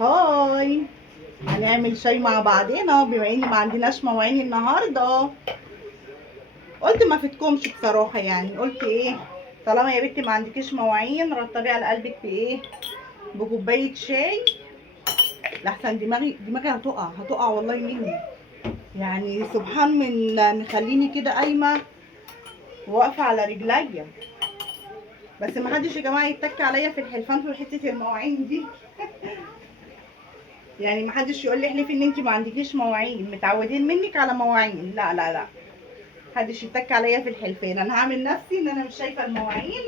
هاي، هنعمل شاي مع بعضنا بما اني ما عندناش مواعين النهارده. قلت ما فيتكمش بصراحه، يعني قلت ايه، طالما يا بنتي ما عندكيش مواعين رطبي على قلبك بايه، بكوبايه شاي. لحسن دماغي هتقع والله مني. يعني سبحان من مخليني كده قايمه واقفه على رجليا. بس ما حدش يا جماعه يتك عليا في الحلفان في حته المواعين دي. يعني ما حدش يقول لي احلفي ان انت ما عندكيش مواعين، متعودين منك على مواعين. لا لا لا، محدش يتك عليا في الحلفان. انا هعمل نفسي ان انا مش شايفه المواعين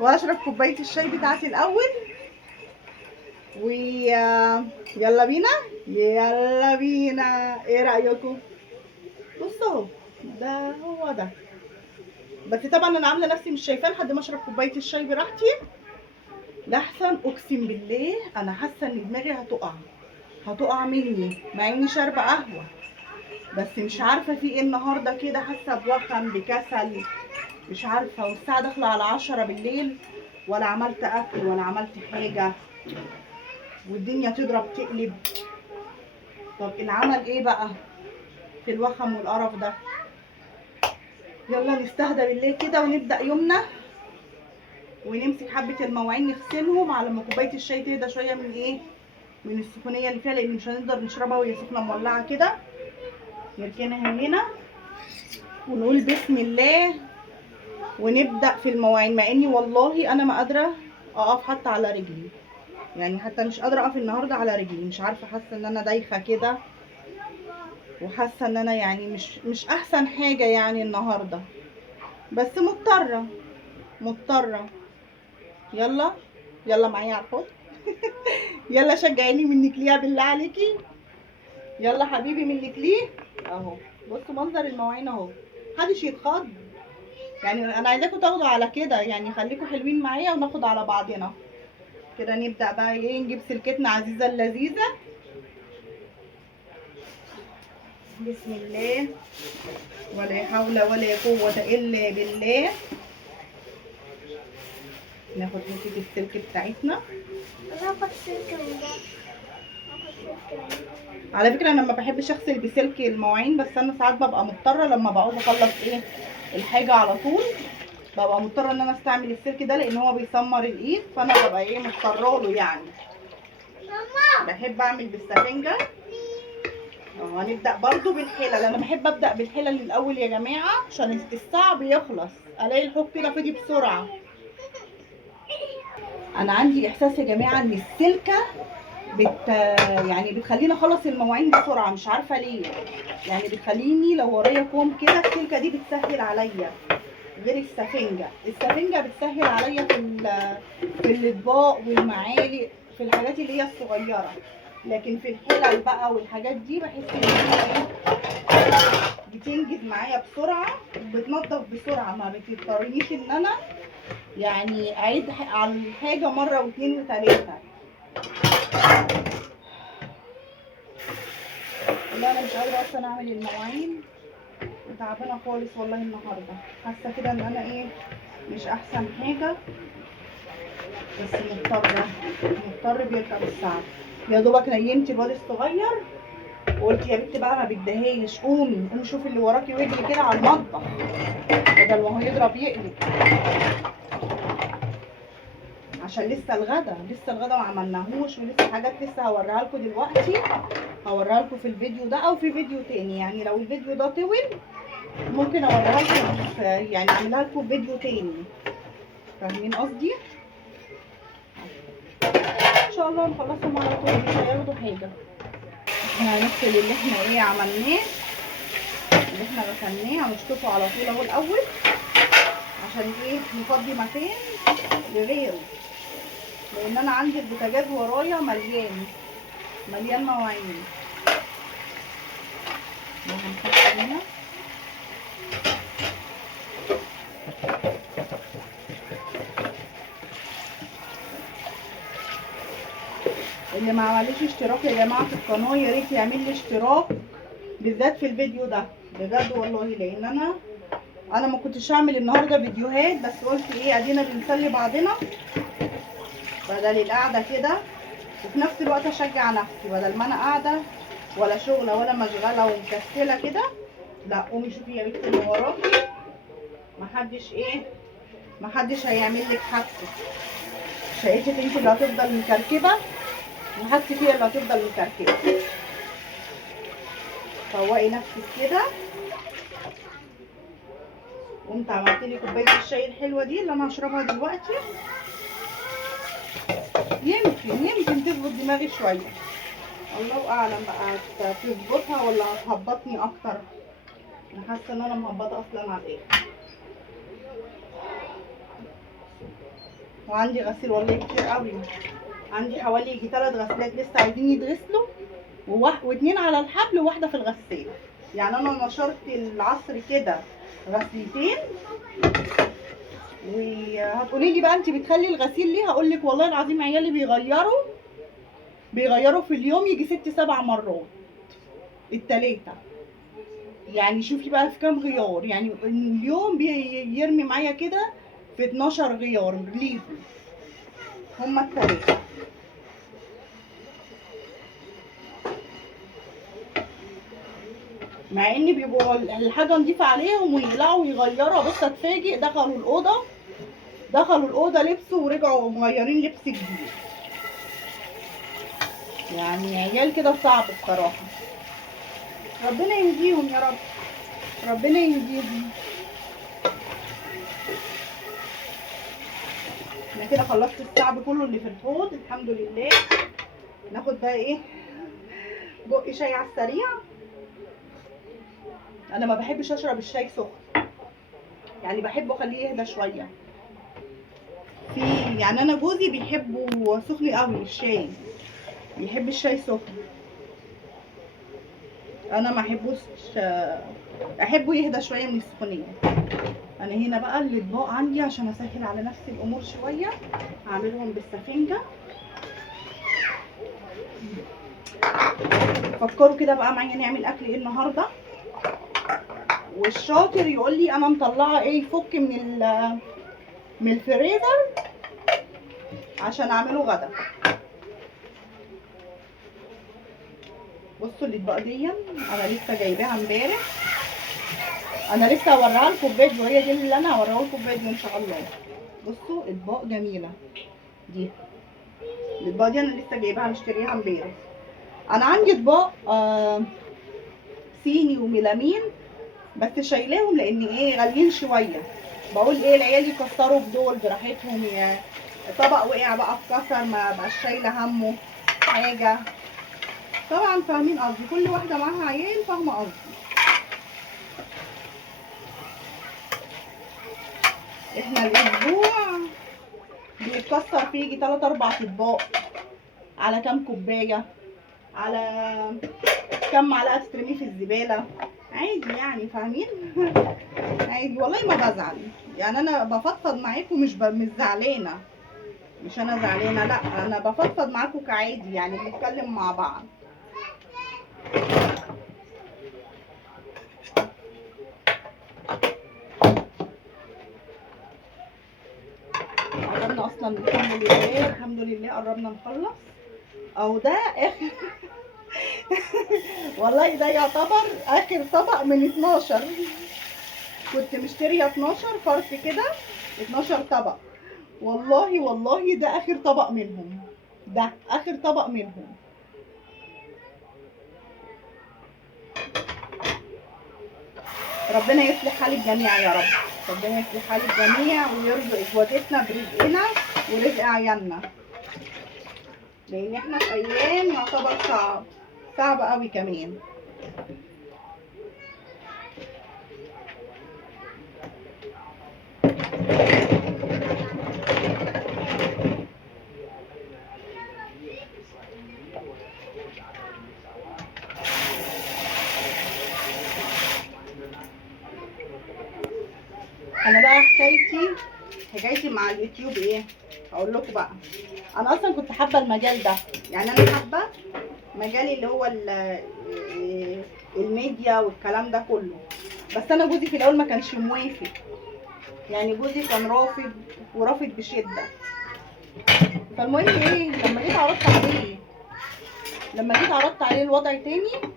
واشرب كوبايه الشاي بتاعتي الاول. ويلا بينا، يلا بينا، ايه رايكم؟ بصوا، ده هو ده. بس طبعا انا عامله نفسي مش شايفاه لحد ما اشرب كوبايه الشاي براحتي. لحسن اقسم بالله انا حاسه ان دماغي هتقع مني مع اني شاربه قهوه. بس مش عارفه في ايه النهارده كده، حاسه بوخم بكسل، مش عارفه. والساعه داخله على 10 بالليل ولا عملت اكل ولا عملت حاجه، والدنيا تضرب تقلب. طب العمل ايه بقى في الوخم والقرف ده؟ يلا نستهدى بالله كده ونبدا يومنا، ونمسك حبه المواعين نغسلهم على ما كوبايه الشاي تهدى شويه من ايه، من السخونيه اللي فيها، لان مش هنقدر نشربها وهي سخنه مولعه كده. نركنها هنا ونقول بسم الله ونبدا في المواعين. مع اني والله انا ما قادره اقف حتى على رجلي، يعني حتى مش قادره اقف النهارده على رجلي. مش عارفه، حاسه ان انا دايخه كده، وحاسه ان انا يعني مش احسن حاجه يعني النهارده، بس مضطره. يلا يلا معايا على الحوض. يلا شجعيني منك ليها بالله عليكي. يلا حبيبي منك ليه. اهو بصوا منظر المواعين اهو، محدش يتخض. يعني انا عايزاكم تاخدوا على كده، يعني خليكم حلوين معايا وناخد على بعضنا كده. نبدا بقى ايه، نجيب سلكتنا عزيزه اللذيذه. بسم الله، ولا حول ولا قوه الا بالله. ناخد حته السلك بتاعتنا. على فكره انا ما بحبش اغسل بسلك المواعين، بس انا ساعات ببقى مضطره لما بعوز اخلص ايه الحاجه على طول، ببقى مضطره ان انا استعمل السلك ده لان هو بيسمر الايد، فانا ببقى ايه مضطره له يعني. بحب اعمل بالسفنجه. هنبدا برضو بالحلل. انا بحب ابدا بالحلل الاول يا جماعه عشان الصعب يخلص، الاقي الحوض كده فاضي بسرعه. انا عندي احساس يا جماعه ان السلكه يعني بتخليني اخلص المواعين بسرعه، مش عارفه ليه. يعني بتخليني لو ورايا كوم كده السلكه دي بتسهل عليا، غير السفنجه بتسهل عليا في الاطباق والمعالق، في الحاجات اللي هي الصغيره. لكن في الحلل بقى والحاجات دي بحس ان هي ايه، بتنجز معايا بسرعه وبتنضف بسرعه، ما بتضطرنيش ان انا يعني اعيد على الحاجه مره واثنين وثلاثه. لا انا مش قادره اصلا اعمل المواعين، تعبانه خالص والله النهارده. حاسه كده ان انا ايه، مش احسن حاجه، بس مضطر بيركب الصعب. يا دوبك نيمتي الواد الصغير وقلت يا بنت بقى ما بدهاش، قومي شوفي اللي وراكي واجري كده على المطبخ بدل ما هو يضرب يقلب. عشان لسه الغدا ما عملناهوش، ولسه حاجات لسه هوريها لكم دلوقتي، هوريها لكم في الفيديو ده او في فيديو تاني. يعني لو الفيديو ده طول ممكن اوريها لكم، يعني اعملها لكم فيديو تاني. فاهمين قصدي؟ ان شاء الله نخلصهم على طول، مش هياخدوا حاجه. احنا هنغسل اللي احنا ايه عملناه، اللي احنا غسلناه هنشطفه على طول اهو الاول، عشان ايه نفضي مكان لغيره. لان انا عندي البوتاجاز ورايا مليان مواعين. هنحط هنا اللي ما عمليش اشتراك يا جماعه في القناه يا ريت يعمل لي اشتراك، بالذات في الفيديو ده بجد والله. لان انا ما كنتش هعمل النهارده فيديوهات، بس قلت ايه ادينا بنسلي بعضنا بدل القعده كده. وفي نفس الوقت اشجع نفسي بدل ما انا قاعده ولا شغله ولا مشغله ومكسله كده. لا قومي شوفي يا بنتي اللي وراكي، محدش هيعمل لك حادثه. شقتك انت اللي هتفضل مكركبه وحاجتك هي اللي هتفضل مكركبه. فوقي نفسك كده. قمت عملت لي كوبايه الشاي الحلوه دي اللي انا هشربها دلوقتي. يمكن تظبط دماغي شويه، الله اعلم بقى هتظبطها ولا هتهبطني اكتر. انا حاسه ان انا مهبطه اصلا على ايه. وعندي غسيل والله كتير قوي، عندي حوالي يجي 3 غسالات لسه عايزين يتغسلوا، واتنين على الحبل وواحده في الغسالة. يعني انا نشرت العصر كده غسلتين. وهتقولي لي بقى انت بتخلي الغسيل ليه؟ هقول لك والله العظيم عيالي بيغيروا في اليوم يجي 6-7 مرات التلاتة. يعني شوفي بقى في كام غيار، يعني اليوم بيرمي معايا كده في 12 غيار ليهم هما التلاتة. مع ان بيبقوا الحاجه نضيفه عليهم ويقلعوا ويغيروا. بص اتفاجئ دخلوا الاوضه لبسوا ورجعوا مغيرين لبس جديد. يعني عيال كده صعب بصراحه. ربنا يهديهم يا رب، ربنا يهديهم. انا كده خلصت الصعب كله اللي في الحوض الحمد لله. ناخد بقى ايه بق شاي على السريع. انا ما بحبش اشرب الشاي سخن، يعني بحبه اخليه يهدى شويه. يعني انا جوزي بيحبه سخن قوي الشاي، بيحب الشاي سخن. انا ما احبوش، احبه يهدى شويه من السخونيه. انا هنا بقى الاطباق عندي عشان اسهل على نفسي الامور شويه هعملهم بالسفنجه. فكروا كده بقى معايا نعمل اكل ايه النهارده، والشاطر يقول لي انا مطلعه ايه يفك من الفريزر عشان اعمله غدا. بصوا الاطباق دي انا لسه جايباها امبارح. انا لسه هوريها لكم فيديو، هي دي اللي انا هوريها لكم فيديو ان شاء الله. بصوا اطباق جميله دي، الاطباق دي انا لسه جايباها مشتريها امبارح. انا عندي اطباق صيني وميلامين بس شايلاهم لان ايه غاليين شويه. بقول ايه العيال يكسروا بدول براحتهم، طبق وقع بقى اتكسر ما بقاش شايله همه حاجه. طبعا فاهمين قصدي، كل واحده معاها عيال فاهمه قصدي. احنا الاسبوع بيتكسر فيه يجي 3-4 اطباق على كام كوبايه، على كام معلقه ترميه في الزباله عادي يعني فاهمين. عادي والله ما بزعل، يعني انا بفضفض معاكم مش زعلانه، مش انا زعلانه، لا انا بفضفض معاكم كعادي يعني بنتكلم مع بعض. قربنا اصلا الحمد لله قربنا نخلص. او ده اخر والله ده يعتبر اخر طبق من 12. كنت مشتريه 12 فرط كده 12 طبق. والله ده اخر طبق منهم، ده اخر طبق منهم. ربنا يصلح حال الجميع يا رب، ربنا يصلح حال الجميع ويرزق اخواتنا برزقنا ورزق عيالنا، لان احنا في ايام يعتبر صعب قوي كمان. انا بقى حكايتي مع اليوتيوب ايه هقول لكم بقى. انا اصلا كنت حابه المجال ده، يعني انا حابه مجالي اللي هو الميديا والكلام ده كله. بس انا جوزي في الاول ما كانش موافق، يعني جوزي كان رافض ورافض بشده. فالمهم ايه لما جيت عرضت عليه لما جيت عرضت عليه الوضع تاني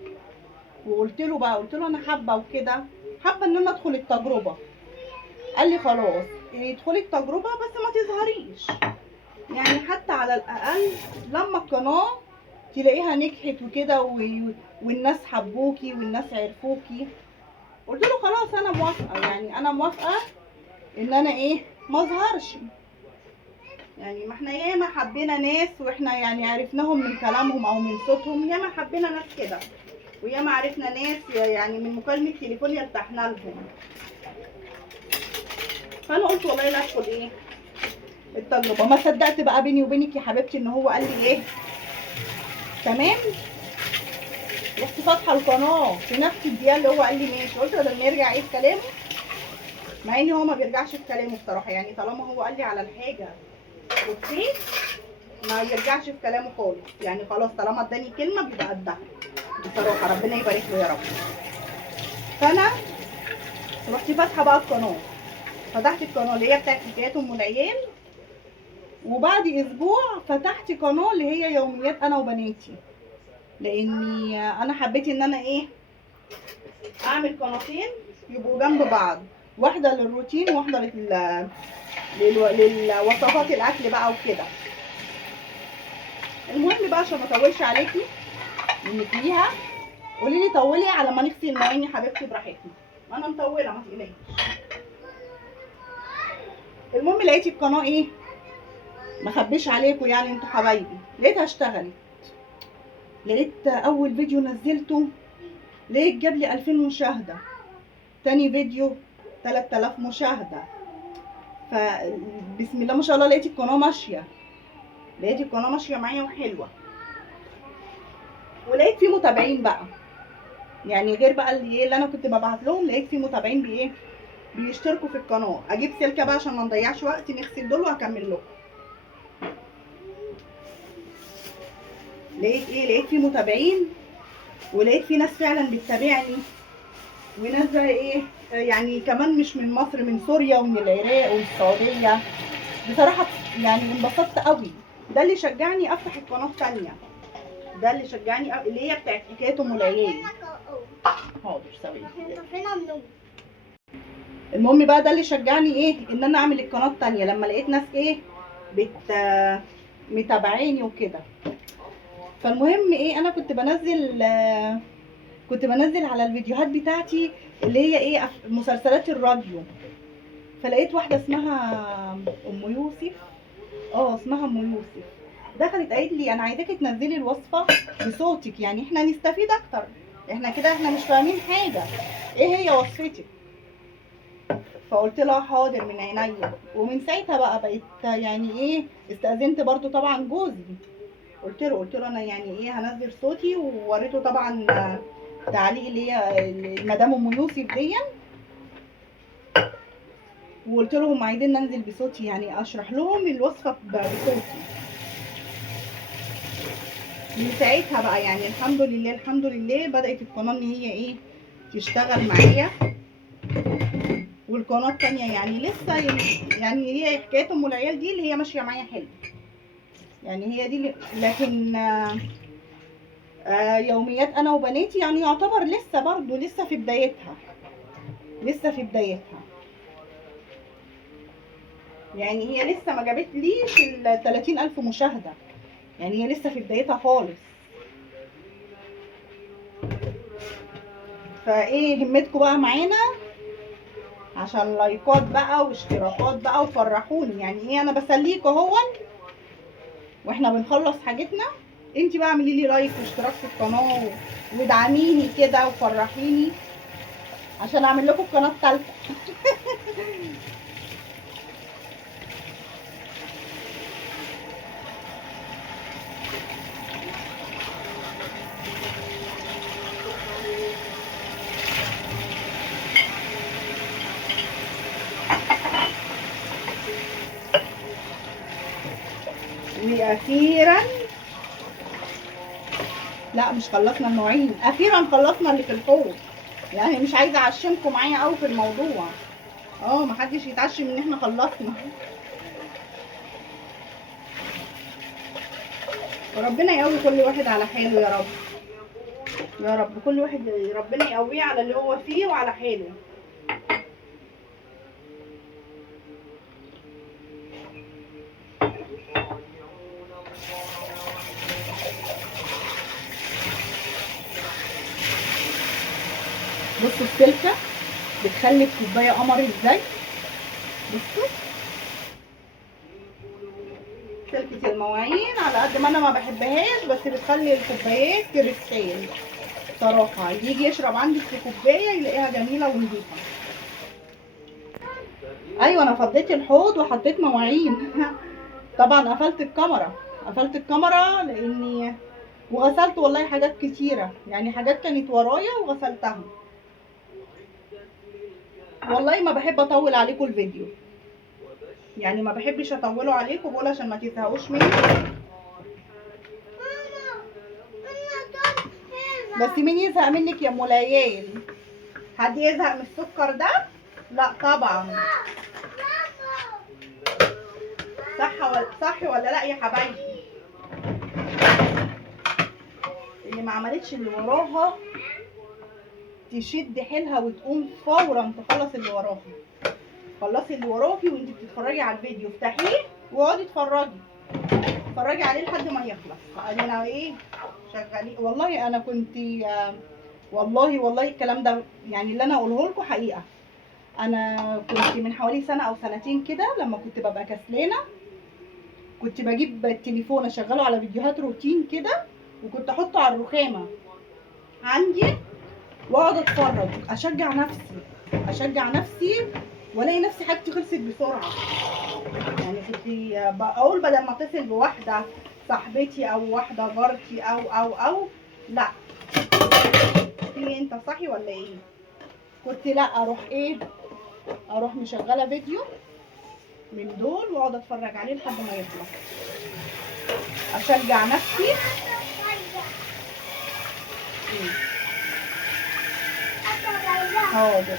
وقلت له بقى، قلت له انا حابه وكده، حابه ان انا ادخل التجربه. قال لي خلاص ادخلي التجربه بس ما تظهريش، يعني حتى على الاقل لما القناه تلاقيها نجحت وكده والناس حبوكي والناس عرفوكي. قلت له خلاص انا موافقه، يعني انا موافقه ان انا ايه ما اظهرش. يعني ما احنا ياما حبينا ناس واحنا يعني عرفناهم من كلامهم او من صوتهم، ياما حبينا ناس كده وياما عرفنا ناس يعني من مكالمه تليفون ارتحنا لهم. فانا قلت والله لا ادخل ايه التجربه. ما صدقت بقى بيني وبينك يا حبيبتي ان هو قال لي ايه تمام. رحت فاتحه القناه في نفس الدقيقه اللي هو قال لي ماشي. قلت بدل ما يرجع ايه في كلامه، مع ان هو ما بيرجعش في كلامه بصراحه، يعني طالما هو قال لي على الحاجه اوكي ما يرجعش في كلامه خالص، يعني خلاص طالما اداني كلمه بيبقى قدها بصراحه، ربنا يبارك له يا رب. فانا رحت فاتحه بقى القناه، فتحت القناه اللي هي بتاعت حكايات ام العيال، وبعد اسبوع فتحت قناه اللي هي يوميات انا وبناتي، لاني انا حبيت ان انا ايه اعمل قناتين يبقوا جنب بعض، واحده للروتين وواحده للوصفات الاكل بقى وكده. المهم بقى عشان ما اطولش عليكي انك ليها، قولي لي طولي على ما نغسل المواعين يا حبيبتي براحتنا، انا مطوله ما تقلقيش. المهم لقيت القناه ايه ما اخبيش عليكم يعني انتوا حبايبي، لقيتها اشتغلت. لقيت اول فيديو نزلته لقيت جاب لي 2000 مشاهده، تاني فيديو 3000 مشاهده. فبسم الله ما شاء الله لقيت القناه ماشيه، لقيت القناه ماشيه معايا وحلوه، ولقيت في متابعين بقى، يعني غير بقى اللي انا كنت ببعت لهم، لقيت في متابعين بايه بيشتركوا في القناه. اجيب سلكه بقى عشان ما نضيعش وقت، نغسل دول وهكمل لكم. لقيت ايه، لقيت في متابعين ولقيت في ناس فعلا بتتابعني، وناس بقى ايه يعني كمان مش من مصر، من سوريا ومن العراق والسعوديه. بصراحه يعني انبسطت قوي، ده اللي شجعني افتح القناه الثانيه، ده اللي شجعني اللي هي بتاعت حكايه ام العيال. حاضر ثواني. المهم بقى ده اللي شجعني ايه ان انا اعمل القناه الثانيه، لما لقيت ناس ايه متابعيني وكده. فالمهم ايه انا كنت بنزل على الفيديوهات بتاعتي اللي هي ايه مسلسلات الراديو. فلقيت واحده اسمها ام يوسف، اسمها ام يوسف، دخلت قالت لي انا عايزاكي تنزلي الوصفه بصوتك، يعني احنا نستفيد اكتر، احنا كده احنا مش فاهمين حاجه، ايه هي وصفتك؟ فقلت لها حاضر من عينيا. ومن ساعتها بقى بقيت يعني ايه استأذنت برضو طبعا جوزي، قلت له انا يعني ايه هنزل صوتي، ووريته طبعا تعليق اللي هي مدام ام يوسف دي، وقلت لهم عايزين ننزل بصوتي، يعني اشرح لهم الوصفه بصوتي. من ساعتها بقى يعني الحمد لله الحمد لله بدأت القناه ان هي ايه تشتغل معايا. والقناه التانيه يعني لسه، يعني هي حكايه ام العيال دي اللي هي ماشيه معايا حلو، يعني هي دي لكن يوميات انا وبناتي يعني يعتبر لسه برضو لسه في بدايتها، لسه في بدايتها، يعني هي لسه ما جابتليش ال 30,000 مشاهده، يعني هي لسه في بدايتها خالص. فايه همتكم بقى معانا عشان لايكات بقى واشتراكات بقى وفرحوني، يعني ايه انا بسليكوا اهو واحنا بنخلص حاجتنا. انتي بقى اعملي لي لايك واشتراك في القناه وادعميني كده وفرحيني عشان اعمل لكم القناه الثالثه. واخيرا لا مش خلصنا النوعين، اخيرا خلصنا اللي في الحوض، يعني مش عايزه اعشمكم معايا قوي في الموضوع، محدش يتعشم ان احنا خلصنا. وربنا يقوي كل واحد على حاله يا رب. يا رب كل واحد ربنا يقويه على اللي هو فيه وعلى حاله. بصوا السلكه بتخلي الكوبايه قمر ازاي. بصوا سلكه المواعين على قد ما انا ما بحبهاش، بس بتخلي الكوبايات كريستال صراحه. يجي يشرب عندي في كوبايه يلاقيها جميله ونضيفه. ايوه انا فضيت الحوض وحطيت مواعين. طبعا قفلت الكاميرا لاني وغسلت والله حاجات كتيره، يعني حاجات كانت ورايا وغسلتها. والله ما بحب اطول عليكم الفيديو، يعني ما بحبش اطوله عليكم، بقول عشان ما تزهقوش مني. بس مين يزهق منك يا ام العيال؟ حد يزهق من السكر ده؟ لا طبعا. صح ولا لا يا حبايبي؟ اللي ما عملتش اللي وراها تشد حيلها وتقوم فورا تخلص اللي وراها. خلصي اللي وراكي وانت بتتفرجي على الفيديو، افتحيه واقعدي اتفرجي عليه لحد ما يخلص. انا ايه شغالين. والله انا كنت والله الكلام ده يعني اللي انا اقوله لكم حقيقه. انا كنت من حوالي سنه او سنتين كده لما كنت ببقى كسلانه، كنت بجيب التليفون اشغله على فيديوهات روتين كده، وكنت احطه على الرخامه عندي واقعد اتفرج، اشجع نفسي والاقي نفسي حاجتي خلصت بسرعه. يعني كنت بقول بدل ما اتصل بواحده صاحبتي او واحده جارتي او لا. في انت صحي ولا ايه؟ كنت لا اروح مشغله فيديو من دول واقعد اتفرج عليه لحد ما يخلص، اشجع نفسي. حاضر.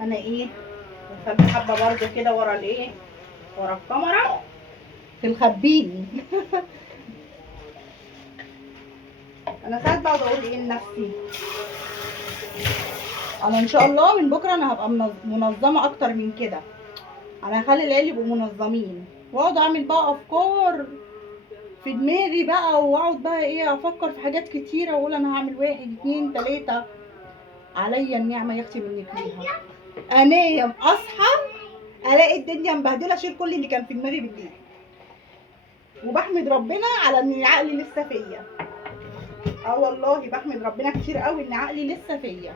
انا ايه بخبي حبه برضو كده ورا ورا الكاميرا في الخبيني. انا ساعات بقعد اقول ايه لنفسي، انا ان شاء الله من بكره انا هبقى منظمه اكتر من كده. انا هخلي العيال يبقوا منظمين، واقعد اعمل بقى افكار في دماغي بقى، واقعد بقى ايه افكر في حاجات كتيره واقول انا هعمل 1 2 3. عليا النعمه يا اختي منك ليها. انام اصحى الاقي الدنيا مبهدله، اشيل كل اللي كان في دماغي بالليل، وبحمد ربنا على ان عقلي لسه فيا. والله بحمد ربنا كتير قوي ان عقلي لسه فيا.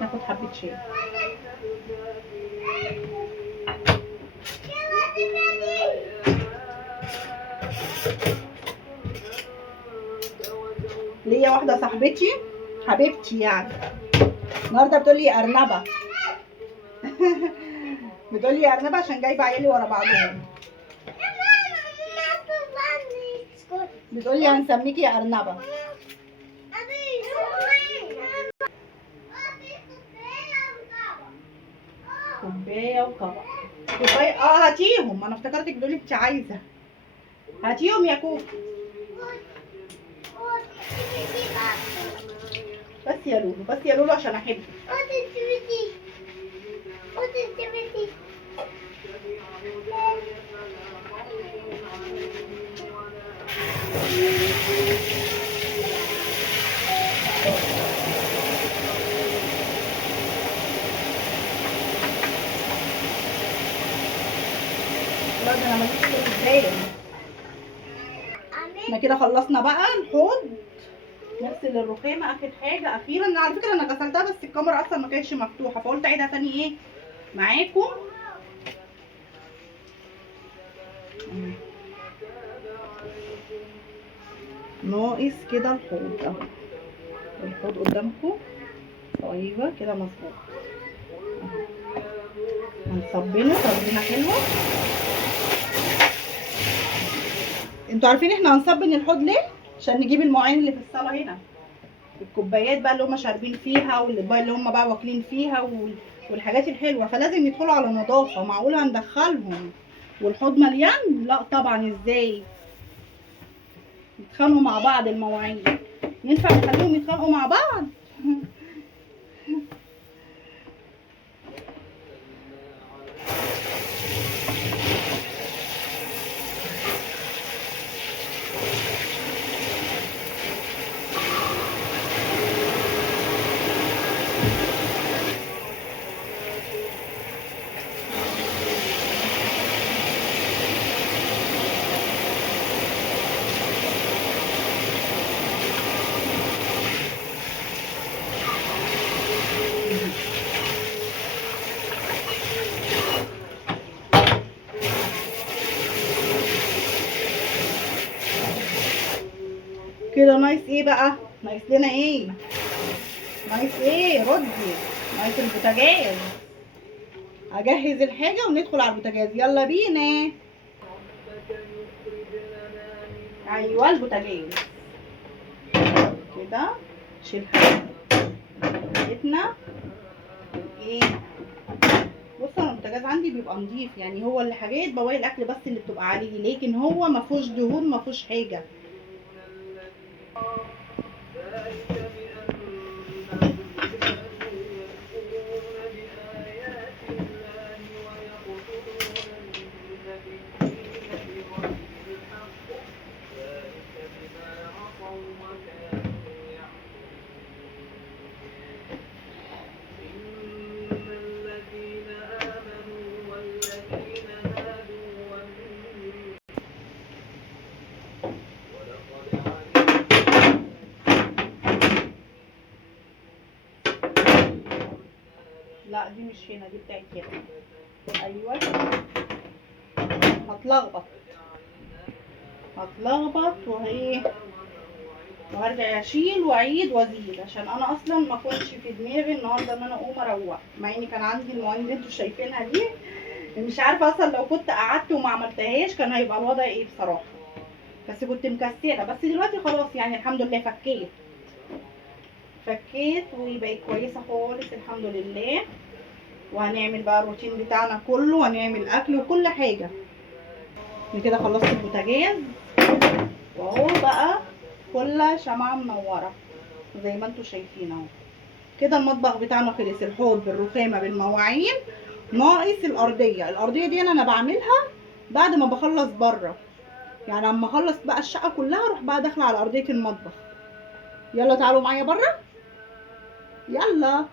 ناخد حبه شاي. ليا واحده صاحبتي حبيبتي يعني النهارده بتقول لي ارنبه. بتقول لي ارنبه عشان جايبه عيالي ورا بعضهم. بتقول لي هنسميكي يا ارنبه. كوبايه وطبق. كوبايه هاتيهم، انا افتكرتك بتقولي انت عايزه. هاتيهم يا كوكو. بس يا لولو عشان احبك. ده انا ماليش في القدام. احنا كده خلصنا بقى الحوض. نغسل الرخامه اخر حاجه اخيرا. على فكره انا غسلتها بس الكاميرا اصلا ما كانتش مفتوحه، فقلت اعيدها تاني ايه معاكم. ناقص كده الحوض اهو. الحوض قدامكم. ايوه كده مظبوط. هنصبنه تصبينه حلوه. انتوا عارفين احنا هنصبن الحوض ليه؟ عشان نجيب المواعين اللي في الصاله هنا، الكوبايات بقى اللي هم شاربين فيها، والاطباق اللي هم بقى واكلين فيها، والحاجات الحلوه، فلازم يدخلوا على نظافه. معقول هندخلهم والحوض مليان؟ لا طبعا، ازاي يتخانقوا مع بعض المواعين؟ ينفع نخليهم يتخانقوا مع بعض؟ كده ناقص ايه بقى؟ ناقص لنا ايه؟ ناقص ايه؟ ردي. ناقص البوتاجاز. اجهز الحاجه وندخل على البوتاجاز، يلا بينا. ايوه البوتاجاز كده. شيل حاجتنا. ايه، بصوا انا البوتاجاز عندي بيبقى نضيف، يعني هو اللي حاجات بواقي الاكل بس اللي بتبقى عليه، لكن هو ما فيهوش دهون، ما فيهوش حاجه. لا دي مش هنا، دي بتاعت هنا. ايوه هتلخبط وهرجع اشيل واعيد وازيد، عشان انا اصلا ما كنتش في دماغي النهارده ان انا اقوم اروح، مع اني كان عندي المواعين اللي انتوا شايفينها دي. مش عارفه اصلا لو كنت قعدت وما عملتهاش كان هيبقى الوضع ايه بصراحه، بس كنت مكسله. بس دلوقتي خلاص يعني الحمد لله فكيت وبقيت كويسه خالص الحمد لله. وهنعمل بقى الروتين بتاعنا كله، وهنعمل اكل وكل حاجه. كده خلصت البوتاجاز واهو بقى كلها شمعة منورة زي ما انتوا شايفين اهو. كده المطبخ بتاعنا خلص، الحوض بالرخامة بالمواعين. ناقص الأرضية دي أنا بعملها بعد ما بخلص بره، يعني اما اخلص بقى الشقة كلها اروح بقى داخلة على أرضية المطبخ. يلا تعالوا معايا بره، يلا.